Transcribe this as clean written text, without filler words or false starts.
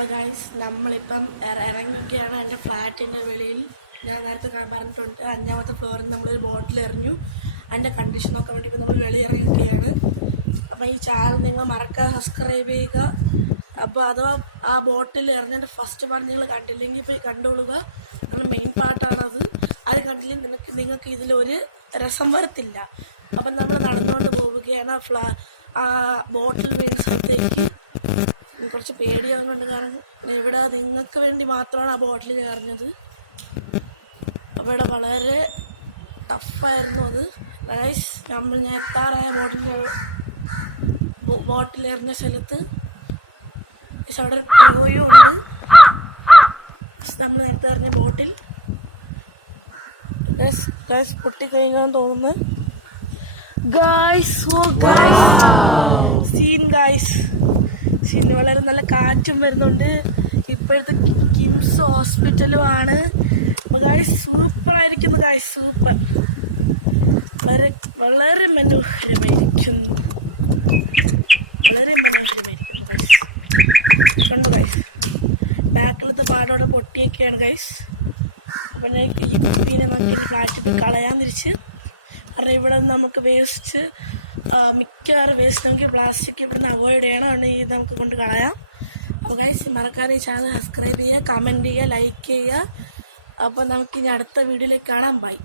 അപ്പോൾ ഗൈസ് നമ്മളിപ്പം ഇറങ്ങിയൊക്കെയാണ് എൻ്റെ ഫ്ലാറ്റിൻ്റെ വെളിയിൽ. ഞാൻ നേരത്തെ പറഞ്ഞിട്ടുണ്ട് 5ാമത്തെ ഫ്ലോറിൽ നമ്മളൊരു ബോട്ടിൽ എറിഞ്ഞു. അതിൻ്റെ കണ്ടീഷൻ നോക്കാൻ വേണ്ടി ഇപ്പോൾ നമ്മൾ വെളിയിറങ്ങിയൊക്കെയാണ്. അപ്പോൾ ഈ ചാനൽ നിങ്ങൾ മറക്കാതെ സബ്സ്ക്രൈബ് ചെയ്യുക. അപ്പോൾ അഥവാ ആ ബോട്ടിൽ എറിഞ്ഞതിൻ്റെ ഫസ്റ്റ് പാർട്ട് നിങ്ങൾ കണ്ടില്ലെങ്കിൽ പോയി കണ്ടുകൊള്ളുക. നമ്മുടെ മെയിൻ പാർട്ടാണത്. അത് കണ്ടില്ലെങ്കിൽ നിങ്ങൾക്ക് ഇതിലൊരു രസം വരത്തില്ല. അപ്പം നമ്മൾ നടന്നുകൊണ്ട് പോവുകയാണ്. ആ ബോട്ടിൽ വീണ സ്ഥലത്തേക്ക് കുറച്ച് പേടിയാകുന്നുണ്ട്. കാരണം ഇവിടെ നിങ്ങൾക്ക് വേണ്ടി മാത്രമാണ് ആ ബോട്ടിൽ കയറിഞ്ഞത്. അപ്പോൾ ഇവിടെ വളരെ ടഫായിരുന്നു അത്. ഗൈസ് ഞാൻ എത്താറായ ബോട്ടിൽ എറിഞ്ഞ സ്ഥലത്ത് അവിടെ നമ്മൾ നേരത്തെ എറിഞ്ഞ ബോട്ടിൽ ഗൈസ് പൊട്ടിക്കഴിഞ്ഞാന്ന് തോന്നുന്നു. സീൻ വളരെ നല്ല കാറ്റും വരുന്നുണ്ട്. ഇപ്പോഴത്തെ കിംസ് ഹോസ്പിറ്റലുമാണ്. ഗൈസ് സൂപ്പറായിരിക്കുന്നു. ഗൈസ് സൂപ്പർ, വളരെ മനോഹരമായിരിക്കുന്നു. കണ്ടു ഗൈസ്, ബാക്കിലത്തെ പാടോടെ പൊട്ടിയൊക്കെയാണ് ഗൈസ്. അപ്പം ഈ കുപ്പീനെ നമുക്ക് ഫ്ലാറ്റിൽ കളയാൻ തിരിച്ച്. കാരണം ഇവിടെ നമുക്ക് വേസ്റ്റ് മിക്കവാറും വേസ്റ്റ് നമുക്ക് പ്ലാസ്റ്റിക് ഇവിടെ നിന്ന് അവോയ്ഡ് ചെയ്യണം. അതുകൊണ്ട് ഇത് നമുക്ക് കൊണ്ട് കളയാം. അപ്പോൾ ഗൈസ് മറക്കാതെ ഈ ചാനൽ സബ്സ്ക്രൈബ് ചെയ്യുക, കമൻറ്റ് ചെയ്യുക, ലൈക്ക് ചെയ്യുക. അപ്പോൾ നമുക്ക് ഇനി അടുത്ത വീഡിയോയിലേക്ക് കാണാം. ബൈ.